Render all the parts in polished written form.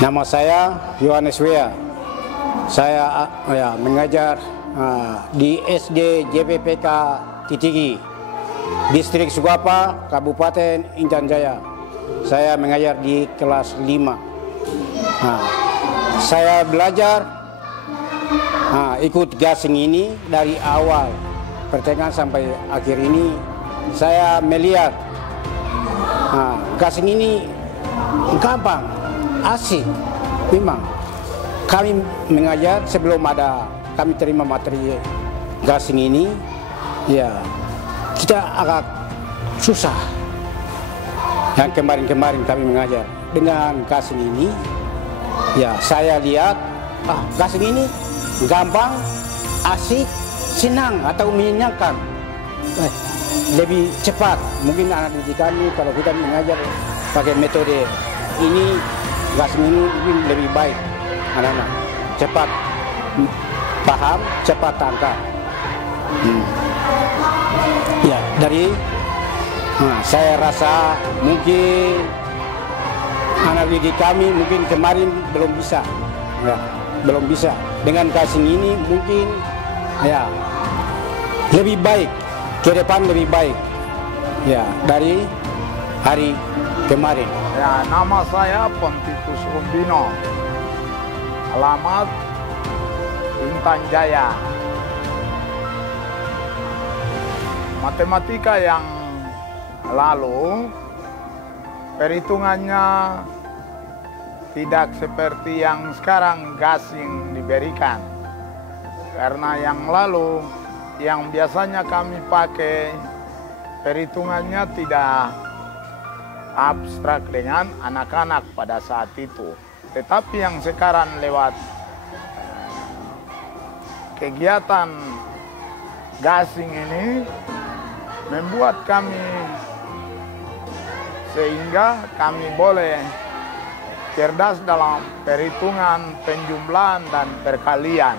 Nama saya Yohanes Wea. Saya mengajar di SD JPPK Titigi, Distrik Sugapa, Kabupaten Intan Jaya. Saya mengajar di kelas 5. Saya belajar ikut gasing ini dari awal pertengahan sampai akhir ini. Saya melihat gasing ini gampang, asik. Memang kami mengajar sebelum kami terima materi gasing ini, ya kita agak susah. Yang kemarin-kemarin kami mengajar dengan gasing ini, ya saya lihat gasing ini gampang, asik, senang atau menyenangkan, lebih cepat. Mungkin anak didik kami kalau kita mengajar pakai metode ini, gasing ini mungkin lebih baik. Anak-anak cepat paham, cepat tangkap. Ya, dari saya rasa mungkin anak didik kami mungkin kemarin belum bisa, belum bisa. Dengan gasing ini mungkin ya lebih baik, ke depan lebih baik ya dari hari kemarin. Ya, nama saya Pontikus Umbino, alamat Intan Jaya. Matematika yang lalu perhitungannya tidak seperti yang sekarang gasing diberikan. Karena yang lalu yang biasanya kami pakai perhitungannya tidak abstrak dengan anak-anak pada saat itu. Tetapi yang sekarang lewat kegiatan gasing ini membuat kami sehingga kami boleh cerdas dalam perhitungan, penjumlahan, dan perkalian.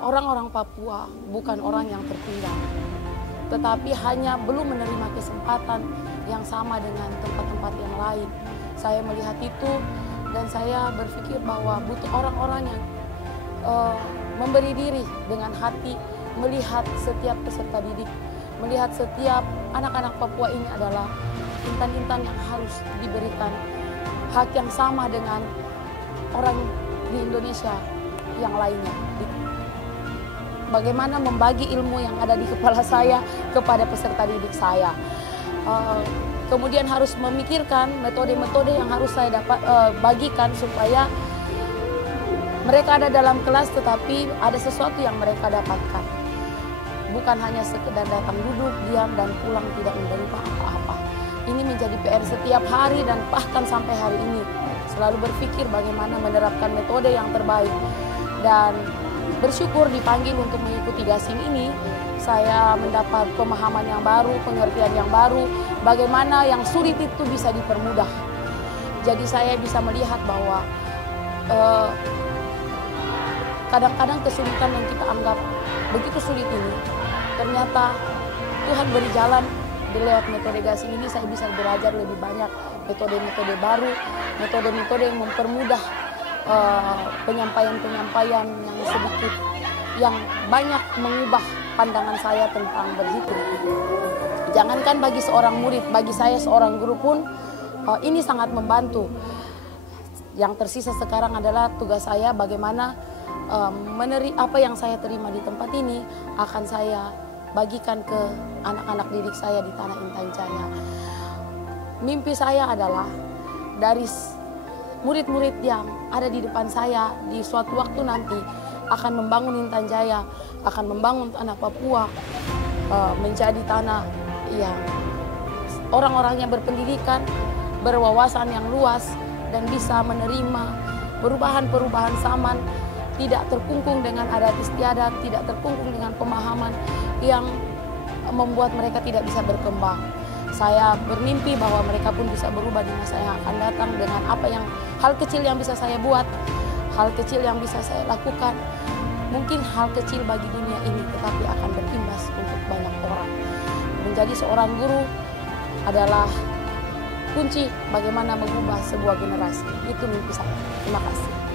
Orang-orang Papua bukan orang yang tertinggal, tetapi hanya belum menerima kesempatan yang sama dengan tempat-tempat yang lain. Saya melihat itu dan saya berpikir bahwa butuh orang-orang yang memberi diri dengan hati, melihat setiap peserta didik, melihat setiap anak-anak Papua ini adalah intan-intan yang harus diberikan hak yang sama dengan orang di Indonesia yang lainnya. Bagaimana membagi ilmu yang ada di kepala saya kepada peserta didik saya. Kemudian harus memikirkan metode-metode yang harus saya bagikan supaya mereka ada dalam kelas tetapi ada sesuatu yang mereka dapatkan. Bukan hanya sekedar datang duduk, diam, dan pulang tidak menerima apa-apa. Ini menjadi PR setiap hari dan bahkan sampai hari ini. Selalu berpikir bagaimana menerapkan metode yang terbaik. Dan bersyukur dipanggil untuk mengikuti gasing ini, saya mendapat pemahaman yang baru, pengertian yang baru, bagaimana yang sulit itu bisa dipermudah. Jadi saya bisa melihat bahwa kadang-kadang kesulitan yang kita anggap begitu sulit ini, ternyata Tuhan beri jalan. Lewat metode gasing ini saya bisa belajar lebih banyak metode-metode baru, metode-metode yang mempermudah penyampaian-penyampaian yang sedikit, yang banyak mengubah pandangan saya tentang berhitung. Jangankan bagi seorang murid, bagi saya seorang guru pun ini sangat membantu. Yang tersisa sekarang adalah tugas saya bagaimana apa yang saya terima di tempat ini akan saya bagikan ke anak-anak didik saya di tanah Intan Jaya. Mimpi saya adalah dari murid-murid yang ada di depan saya di suatu waktu nanti akan membangun Intan Jaya, akan membangun tanah Papua menjadi tanah yang orang-orangnya berpendidikan, berwawasan yang luas, dan bisa menerima perubahan-perubahan zaman, tidak terkungkung dengan adat istiadat, tidak terkungkung dengan pemahaman yang membuat mereka tidak bisa berkembang. Saya bermimpi bahwa mereka pun bisa berubah di masa yang akan datang dengan apa yang hal kecil yang bisa saya buat, hal kecil yang bisa saya lakukan. Mungkin hal kecil bagi dunia ini, tetapi akan berimbas untuk banyak orang. Menjadi seorang guru adalah kunci bagaimana mengubah sebuah generasi. Itu mimpi saya. Terima kasih.